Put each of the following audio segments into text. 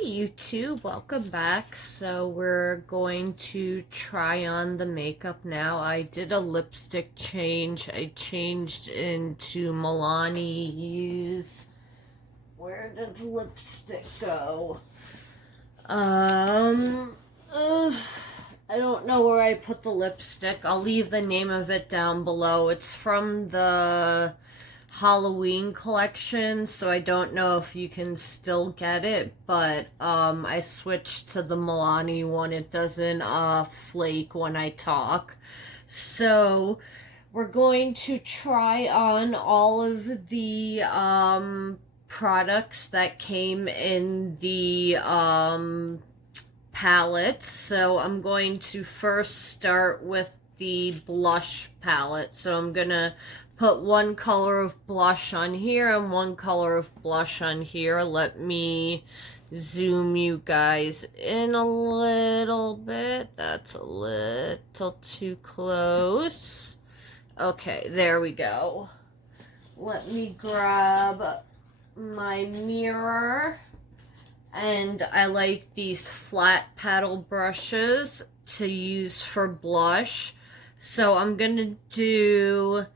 Hi YouTube, welcome back. So we're going to try on the makeup now. I did a lipstick change. I changed into Milani's. Where did the lipstick go? I don't know where I put the lipstick. I'll leave the name of it down below. It's from the Halloween collection, so I don't know if you can still get it, but I switched to the Milani one. It doesn't flake when I talk. So we're going to try on all of the products that came in the palette. So I'm going to first start with the blush palette. So I'm gonna put one color of blush on here and one color of blush on here. Let me zoom you guys in a little bit. That's a little too close. Okay, there we go. Let me grab my mirror. And I like these flat paddle brushes to use for blush. So I'm gonna do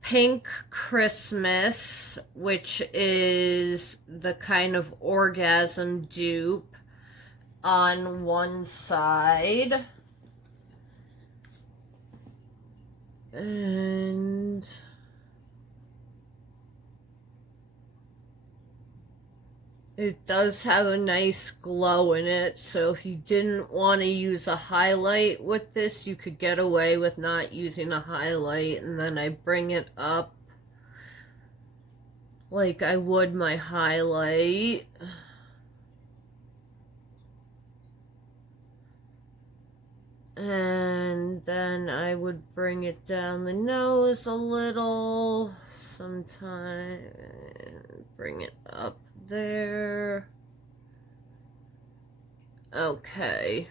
Pink Christmas, which is the kind of orgasm dupe, on one side. And it does have a nice glow in it, so if you didn't want to use a highlight with this, you could get away with not using a highlight, and then I bring it up like I would my highlight. And then I would bring it down the nose a little, sometimes bring it up there. Okay,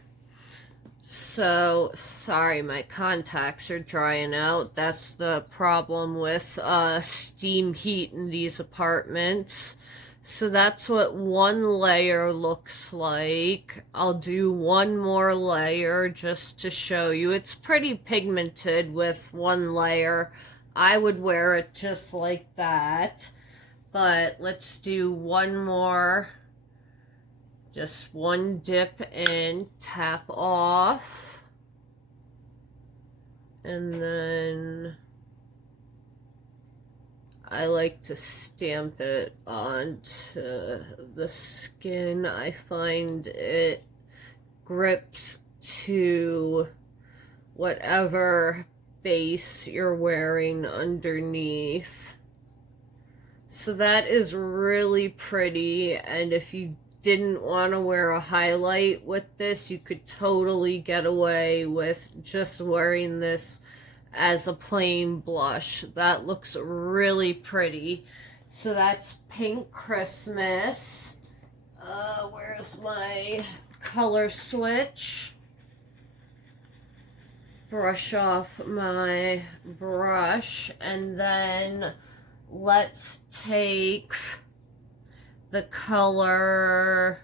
so sorry, my contacts are drying out. That's the problem with steam heat in these apartments. So that's what one layer looks like. I'll do one more layer just to show you. It's pretty pigmented with one layer. I would wear it just like that. But let's do one more. Just one dip in, tap off. And then I like to stamp it onto the skin. I find it grips to whatever base you're wearing underneath. So that is really pretty, and if you didn't want to wear a highlight with this, you could totally get away with just wearing this as a plain blush. That looks really pretty. So that's Pink Christmas. Where's my color switch? Brush off my brush, and then let's take the color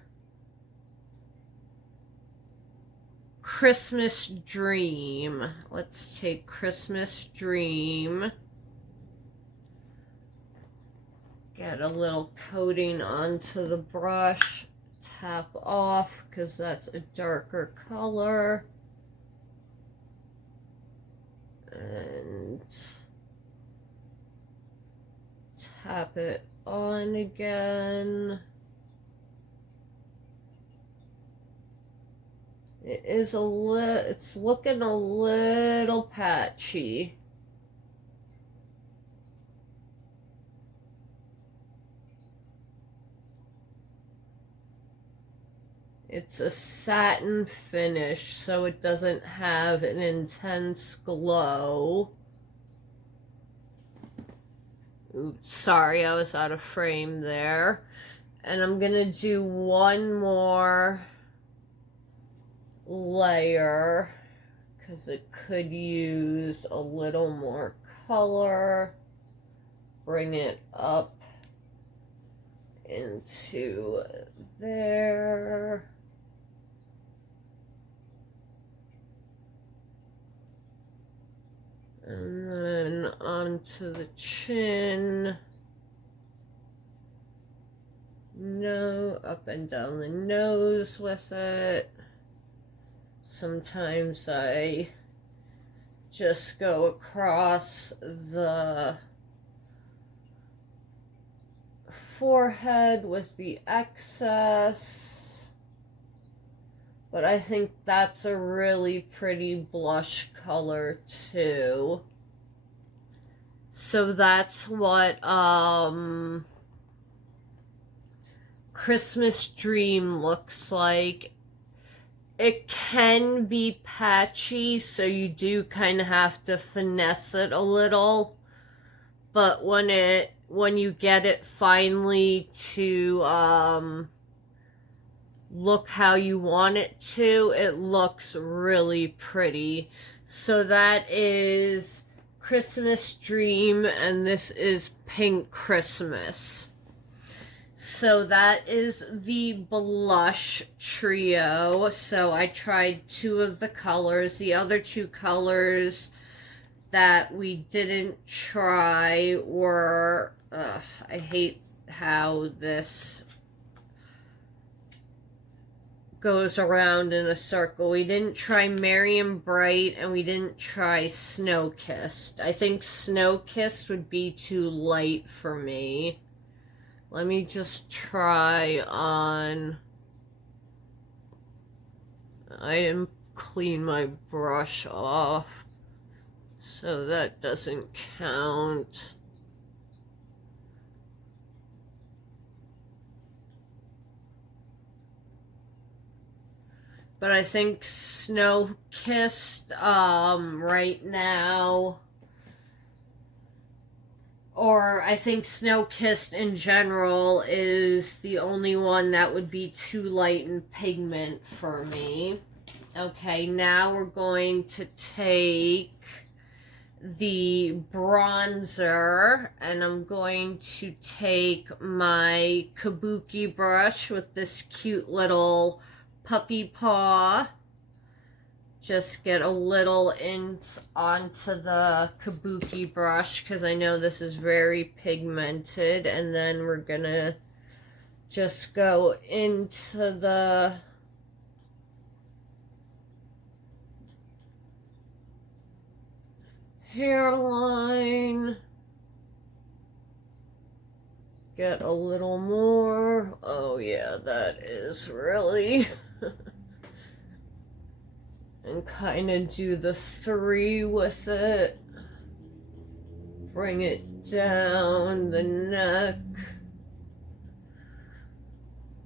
Christmas Dream. Let's take Christmas Dream. Get a little coating onto the brush. Tap off because that's a darker color. And tap it on again. It's looking a little patchy. It's a satin finish, so it doesn't have an intense glow. Oops, sorry, I was out of frame there. And I'm gonna do one more layer because it could use a little more color. Bring it up into there. And then onto the chin. No, up and down the nose with it. Sometimes I just go across the forehead with the excess. But I think that's a really pretty blush color too. So that's what Christmas Dream looks like. It can be patchy, so you do kind of have to finesse it a little. But when you get it finally to look how you want it to, it looks really pretty. So that is Christmas Dream, and this is Pink Christmas. So that is the blush trio. So I tried 2 of the colors. The other 2 colors that we didn't try were, I hate how this goes around in a circle. We didn't try Marion Bright, and we didn't try Snow Kissed. I think Snow Kissed would be too light for me. Let me just try on. I didn't clean my brush off, so that doesn't count. But I think Snow Kissed right now, or I think Snow Kissed in general, is the only one that would be too light in pigment for me. Okay, now we're going to take the bronzer, and I'm going to take my kabuki brush with this cute little puppy paw. Just get a little onto the kabuki brush, because I know this is very pigmented, and then we're gonna just go into the hairline, get a little more. Oh yeah, that is really and kind of do the 3 with it. Bring it down the neck.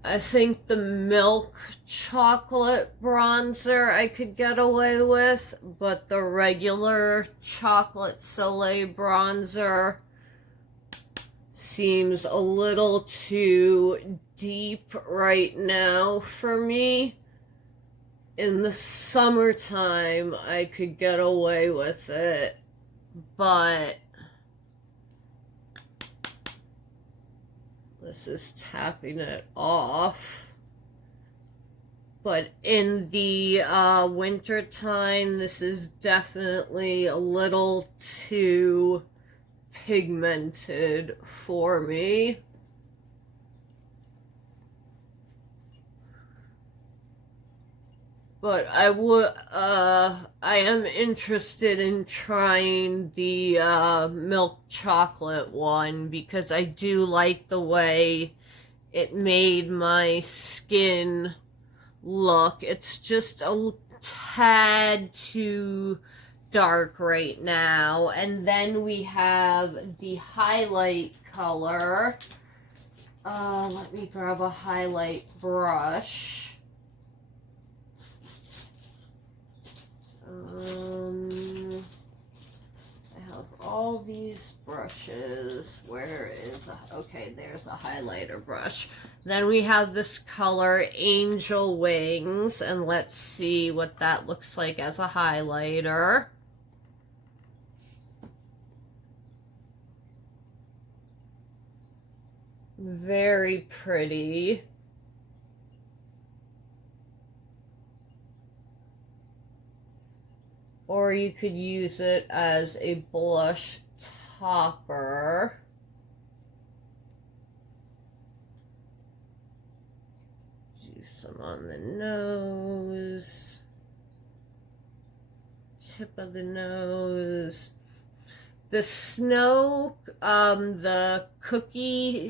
I think the milk chocolate bronzer I could get away with, but the regular chocolate Soleil bronzer seems a little too deep right now for me. In the summertime, I could get away with it, but this is tapping it off. But in the winter time, this is definitely a little too pigmented for me. But I am interested in trying the milk chocolate one, because I do like the way it made my skin look. It's just a tad too dark right now. And then we have the highlight color. Let me grab a highlight brush. I have all these brushes. Where is okay, there's a highlighter brush. Then we have this color, Angel Wings, and let's see what that looks like as a highlighter. Very pretty. Or you could use it as a blush topper. Do some on the nose, tip of the nose. The snow, the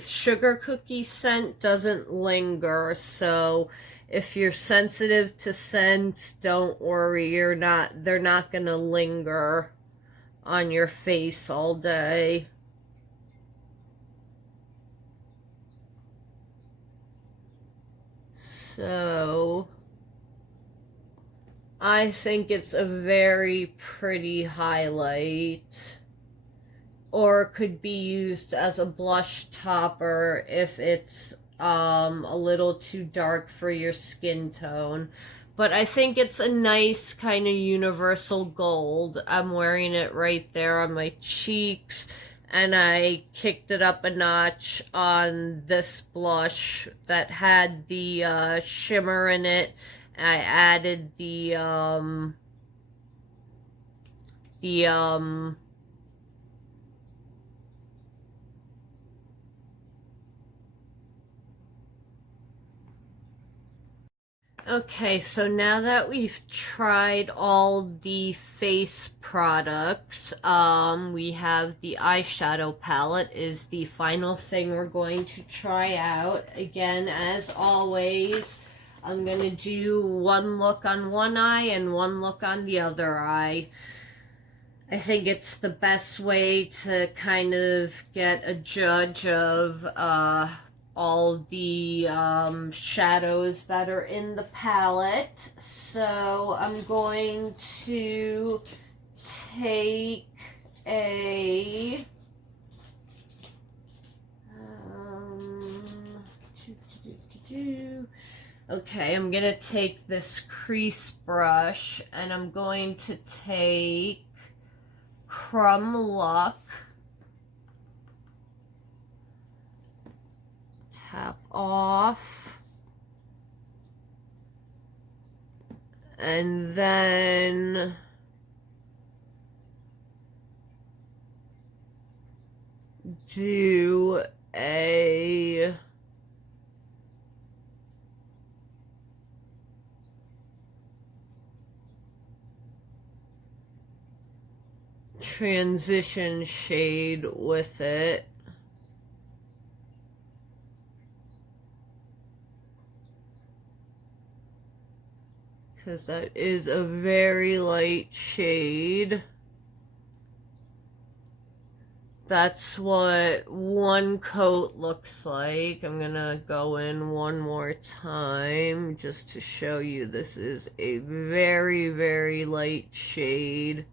sugar cookie scent doesn't linger, so if you're sensitive to scents, don't worry, they're not gonna linger on your face all day. So I think it's a very pretty highlight, or could be used as a blush topper if it's a little too dark for your skin tone. But I think it's a nice kind of universal gold. I'm wearing it right there on my cheeks, and I kicked it up a notch on this blush that had the shimmer in it. I added the Okay, so now that we've tried all the face products, we have the eyeshadow palette is the final thing we're going to try out. Again, as always, I'm going to do one look on one eye and one look on the other eye. I think it's the best way to kind of get a judge of all the shadows that are in the palette. So I'm going to take a okay, I'm gonna take this crease brush and I'm going to take Crumb Luck, tap off, and then do a transition shade with it. Because that is a very light shade. That's what one coat looks like. I'm gonna go in one more time just to show you this is a very, very light shade.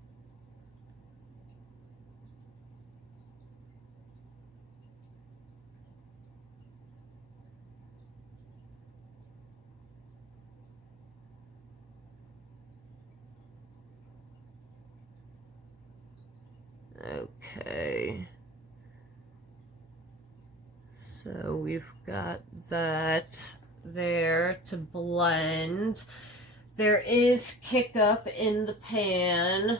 Okay. So we've got that there to blend. There is kick up in the pan.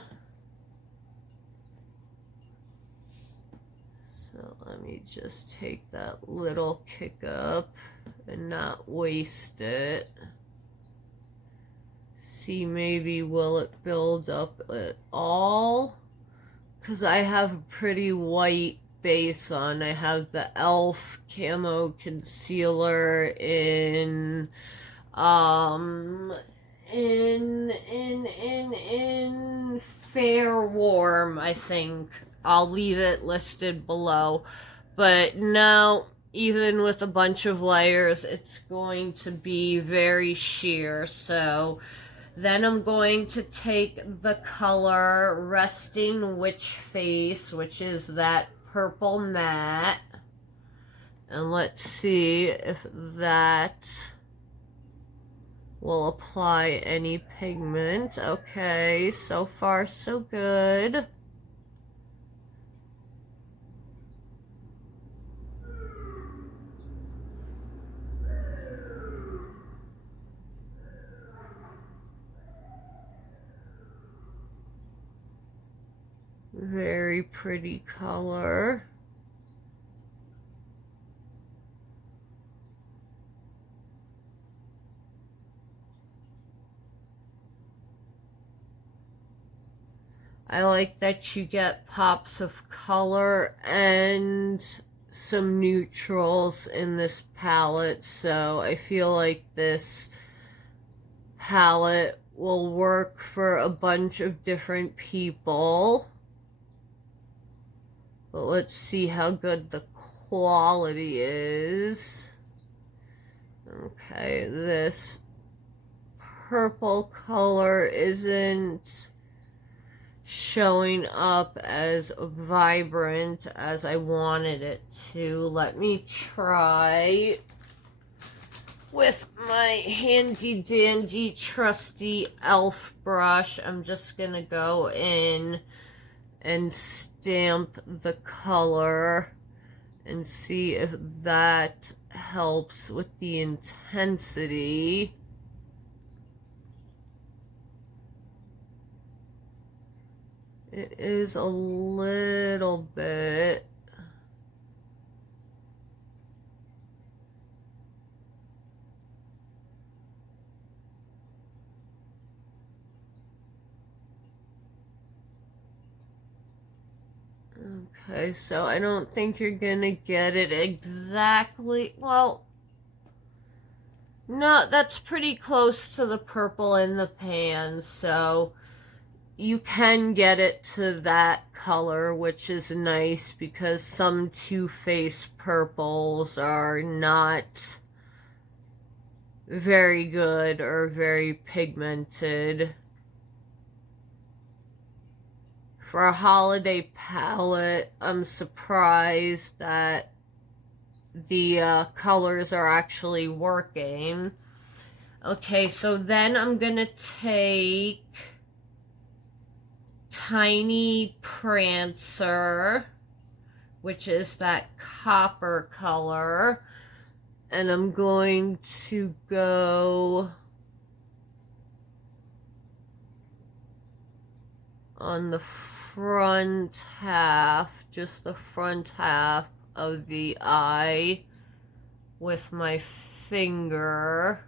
So let me just take that little kick up and not waste it. See, maybe will it build up at all? Because I have a pretty white base on. I have the e.l.f. camo concealer in fair warm, I think. I'll leave it listed below. But now, even with a bunch of layers, it's going to be very sheer. So then I'm going to take the color Resting Witch Face, which is that purple matte. And let's see if that will apply any pigment. Okay, so far so good. very pretty color. I like that you get pops of color and some neutrals in this palette, so I feel like this palette will work for a bunch of different people. But let's see how good the quality is. Okay, this purple color isn't showing up as vibrant as I wanted it to. Let me try with my handy dandy trusty elf brush. I'm just gonna go in and stamp the color and see if that helps with the intensity. It is a little bit. Okay, so I don't think you're gonna get it exactly. Well, no, that's pretty close to the purple in the pan, so you can get it to that color, which is nice because some Too Faced purples are not very good or very pigmented. For a holiday palette, I'm surprised that the colors are actually working. Okay, so then I'm gonna take Tiny Prancer, which is that copper color, and I'm going to go on the front half, just the front half of the eye with my finger.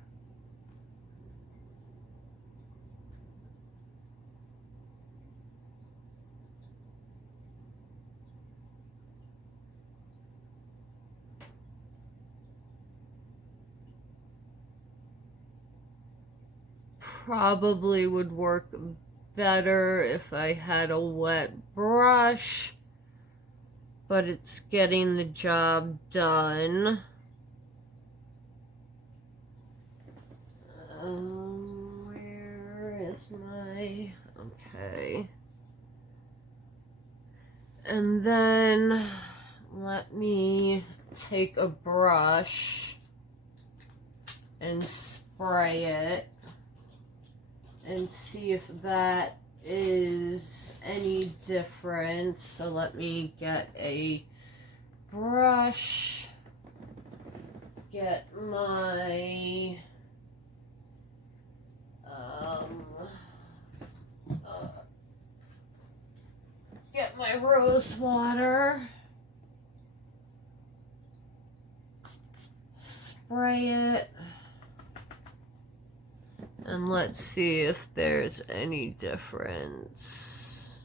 Probably would work better if I had a wet brush, but it's getting the job done. Where is my... Okay. And then let me take a brush and spray it and see if that is any different. So let me get a brush, get my get my rose water, spray it, and let's see if there's any difference.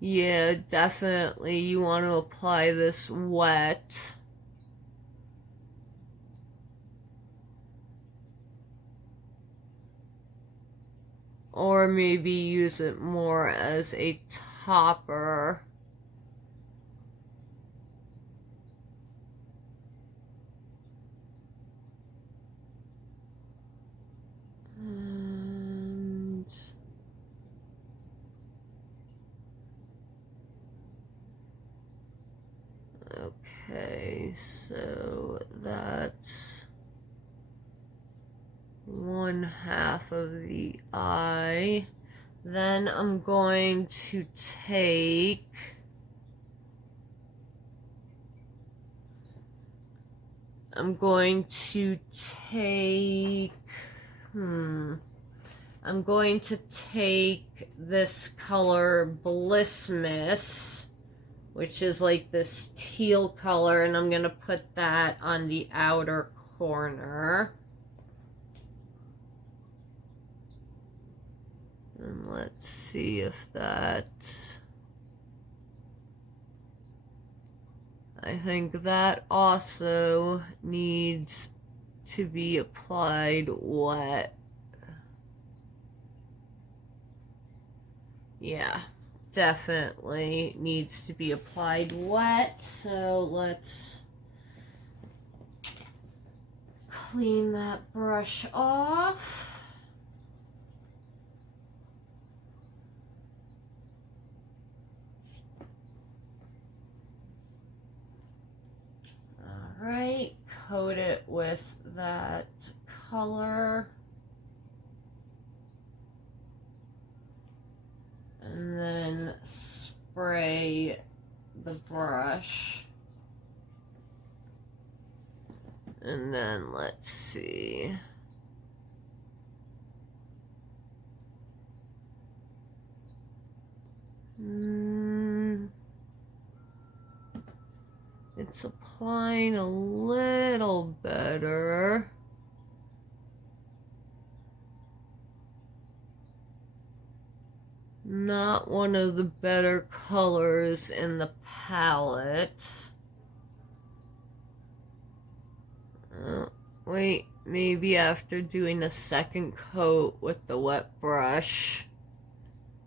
Yeah, definitely you want to apply this wet. Or maybe use it more as a topper. And okay, so that's one half of the eye. Then I'm going to take I'm going to take, I'm going to take this color Blissmas, which is like this teal color, and I'm going to put that on the outer corner. And let's see if that... I think that also needs to be applied wet. Yeah, definitely needs to be applied wet. So let's clean that brush off. Right, coat it with that color, and then spray the brush, and then let's see. It's applying a little better. Not one of the better colors in the palette. Wait, maybe after doing a second coat with the wet brush,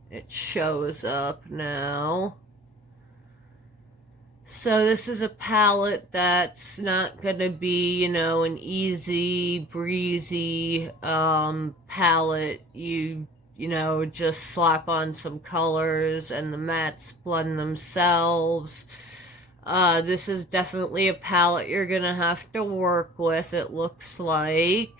it shows up now. So this is a palette that's not going to be, you know, an easy, breezy palette. You know, just slap on some colors and the mattes blend themselves. This is definitely a palette you're going to have to work with, it looks like.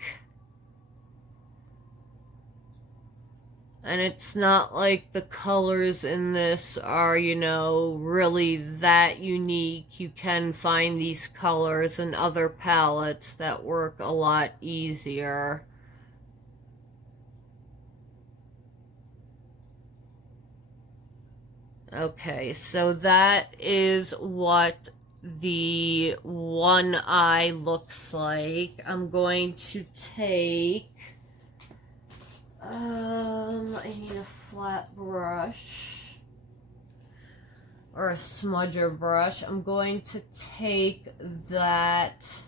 And it's not like the colors in this are, you know, really that unique. You can find these colors in other palettes that work a lot easier. Okay, so that is what the one eye looks like. I'm going to take... I need a flat brush or a smudger brush. I'm going to take that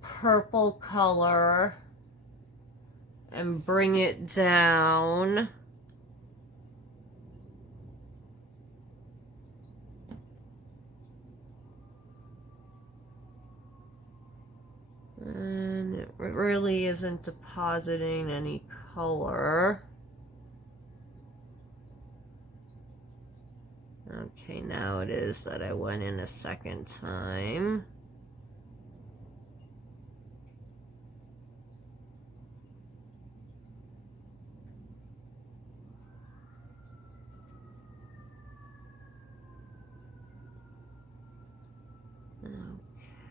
purple color and bring it down. And it really isn't depositing any color. Okay, now it is that I went in a second time.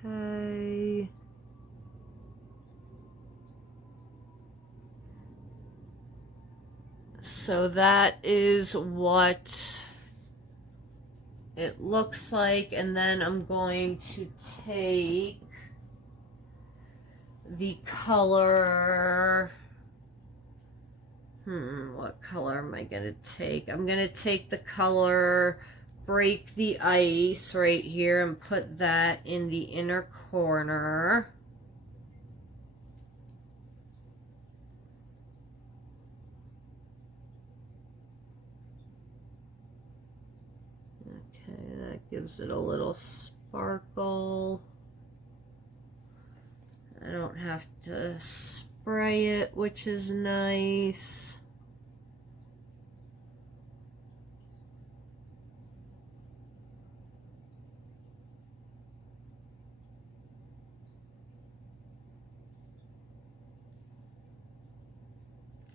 Okay. So that is what it looks like, and then I'm going to take the color, what color am I gonna take? I'm gonna take the color Break the Ice right here and put that in the inner corner. That gives it a little sparkle. I don't have to spray it, which is nice.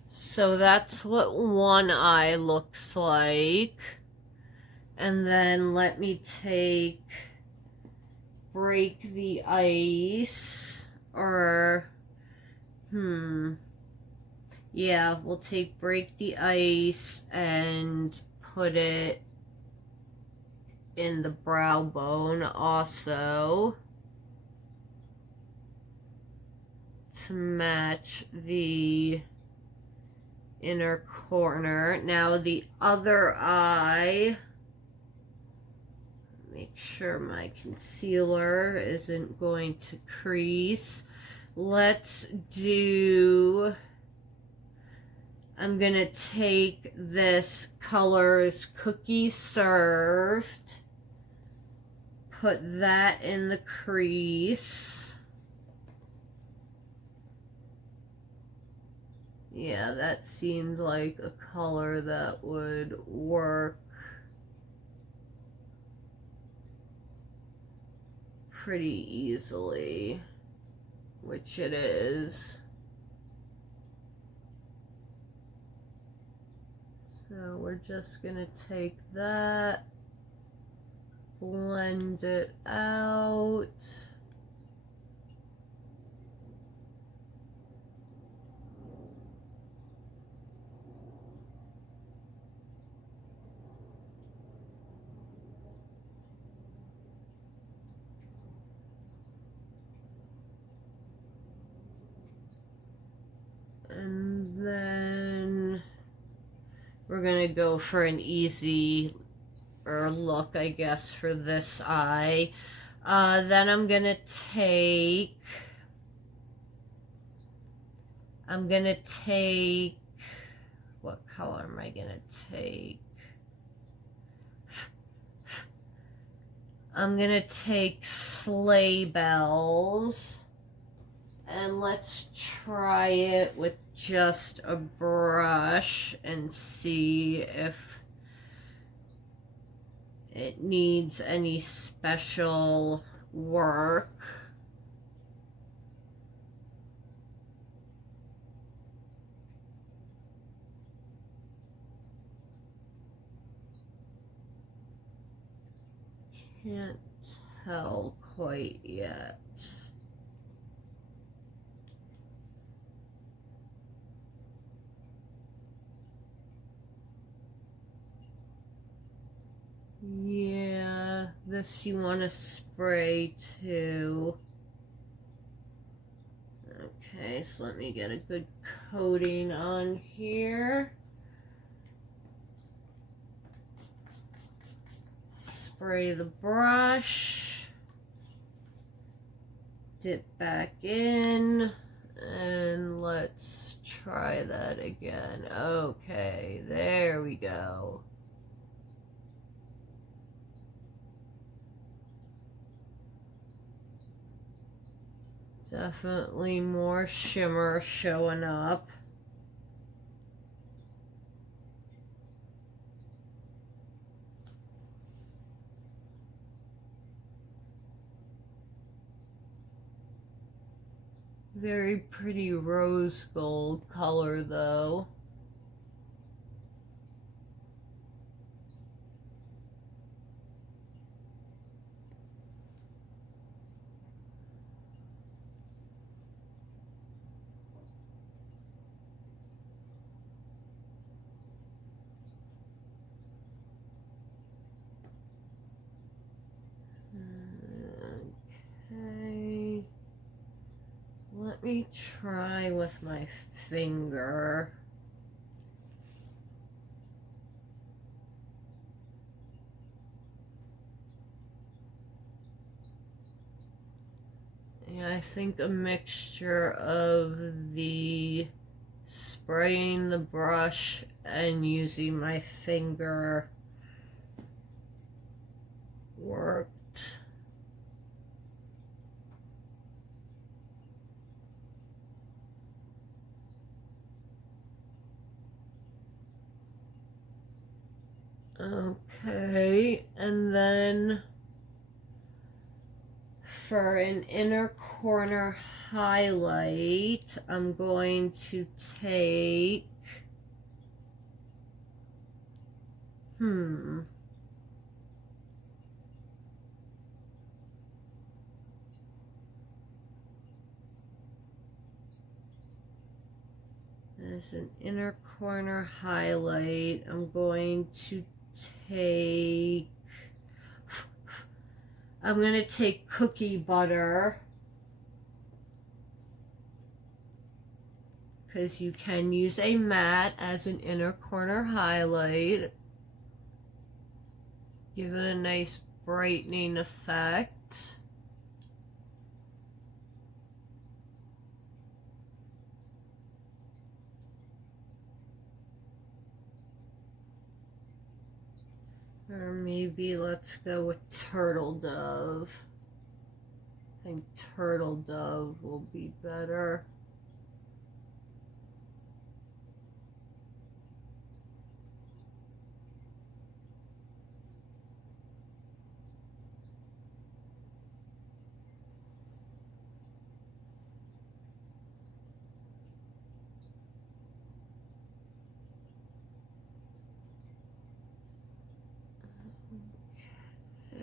So that's what one eye looks like. And then let me take break the ice, or, yeah, we'll break the ice and put it in the brow bone also to match the inner corner. Now the other eye, make sure my concealer isn't going to crease. Let's do, I'm gonna take this Colors Cookie Served, put that in the crease. Yeah, that seemed like a color that would work pretty easily, which it is. So we're just gonna take that, blend it out. And then we're gonna go for an easy look, I guess, for this eye. Then I'm gonna take, what color am I gonna take? I'm gonna take Sleigh Bells, and let's try it with just a brush and see if it needs any special work. Can't tell quite yet. Yeah, this you want to spray too. Okay, so let me get a good coating on here. Spray the brush, dip back in, and let's try that again. Okay, there we go. Definitely more shimmer showing up. Very pretty rose gold color though. Okay. Let me try with my finger. Yeah, I think a mixture of the spraying the brush and using my finger worked. Okay, and then for an inner corner highlight, I'm going to take, as an inner corner highlight, I'm going to take cookie butter, because you can use a matte as an inner corner highlight. Give it a nice brightening effect. Or maybe let's go with Turtle Dove. I think Turtle Dove will be better.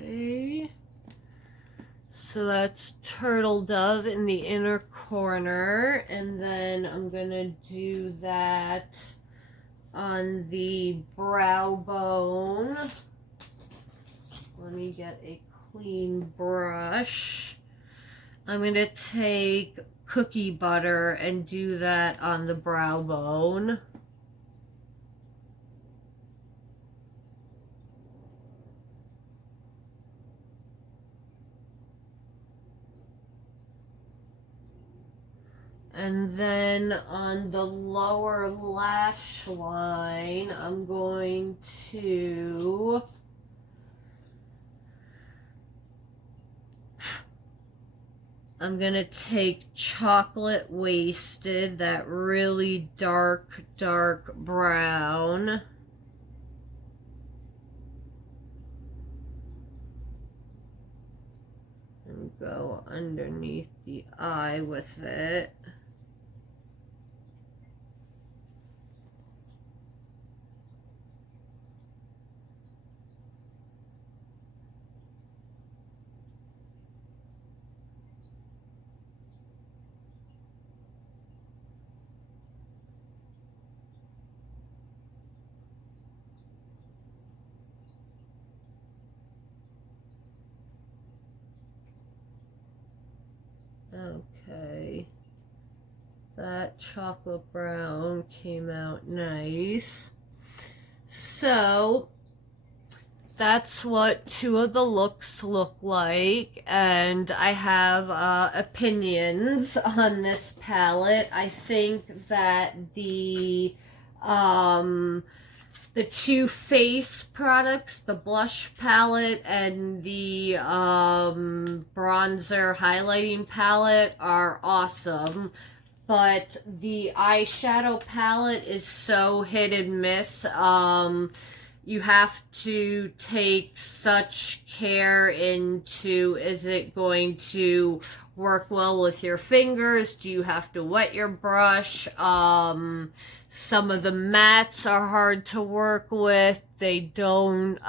Okay. So that's Turtle Dove in the inner corner, and then I'm gonna do that on the brow bone. Let me get a clean brush. I'm gonna take cookie butter and do that on the brow bone. And then on the lower lash line, I'm going to take Chocolate Wasted, that really dark brown. And go underneath the eye with it. Okay, that chocolate brown came out nice. So that's what two of the looks look like, and I have opinions on this palette. I think that the two face products, the blush palette and the bronzer highlighting palette, are awesome. But the eyeshadow palette is so hit and miss. You have to take such care into, is it going to work well with your fingers? Do you have to wet your brush? Some of the mattes are hard to work with. They don't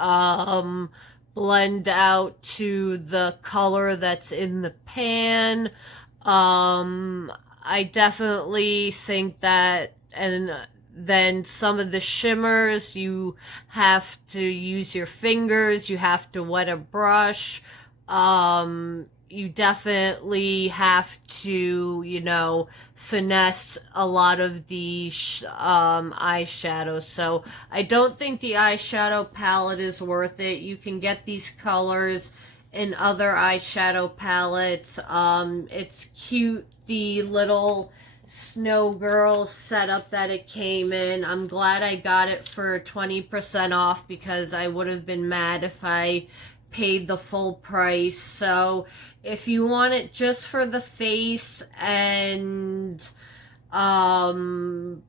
blend out to the color that's in the pan. I definitely think that, and then some of the shimmers, you have to use your fingers, you have to wet a brush. You definitely have to, you know, finesse a lot of the eyeshadows. So I don't think the eyeshadow palette is worth it. You can get these colors in other eyeshadow palettes. It's cute, the little snow girl setup that it came in. I'm glad I got it for 20% off, because I would have been mad if I paid the full price. So if you want it just for the face and the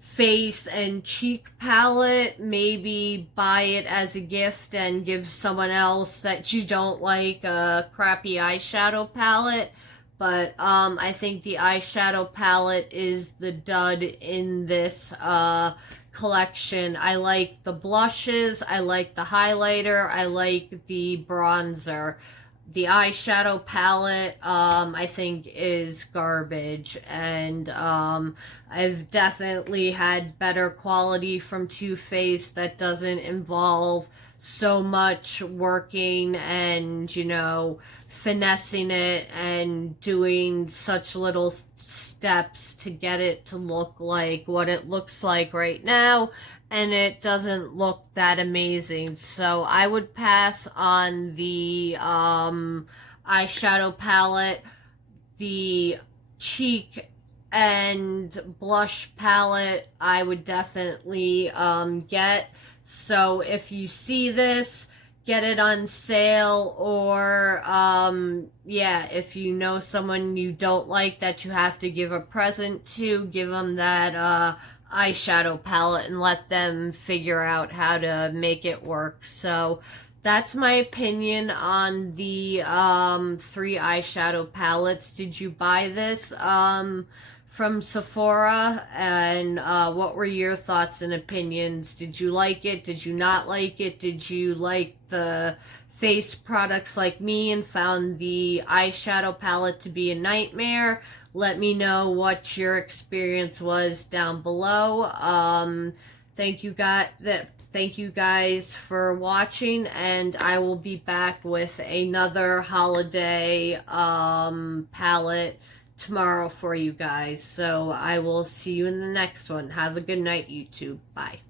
face and cheek palette, maybe buy it as a gift and give someone else that you don't like a crappy eyeshadow palette. But I think the eyeshadow palette is the dud in this collection. I like the blushes, I like the highlighter, I like the bronzer. the eyeshadow palette, I think is garbage, and I've definitely had better quality from Too Faced that doesn't involve so much working and, you know, finessing it and doing such little steps to get it to look like what it looks like right now, and it doesn't look that amazing. So I would pass on the eyeshadow palette. The cheek and blush palette I would definitely get. So if you see this, get it on sale, or yeah, if you know someone you don't like that you have to give a present to, give them that eyeshadow palette and let them figure out how to make it work. So that's my opinion on the 3 eyeshadow palettes. Did you buy this from Sephora? And what were your thoughts and opinions? Did you like it? Did you not like it? Did you like the face products like me and found the eyeshadow palette to be a nightmare? Let me know what your experience was down below. Thank you guys for watching, and I will be back with another holiday palette tomorrow for you guys. So I will see you in the next one. Have a good night, YouTube. Bye.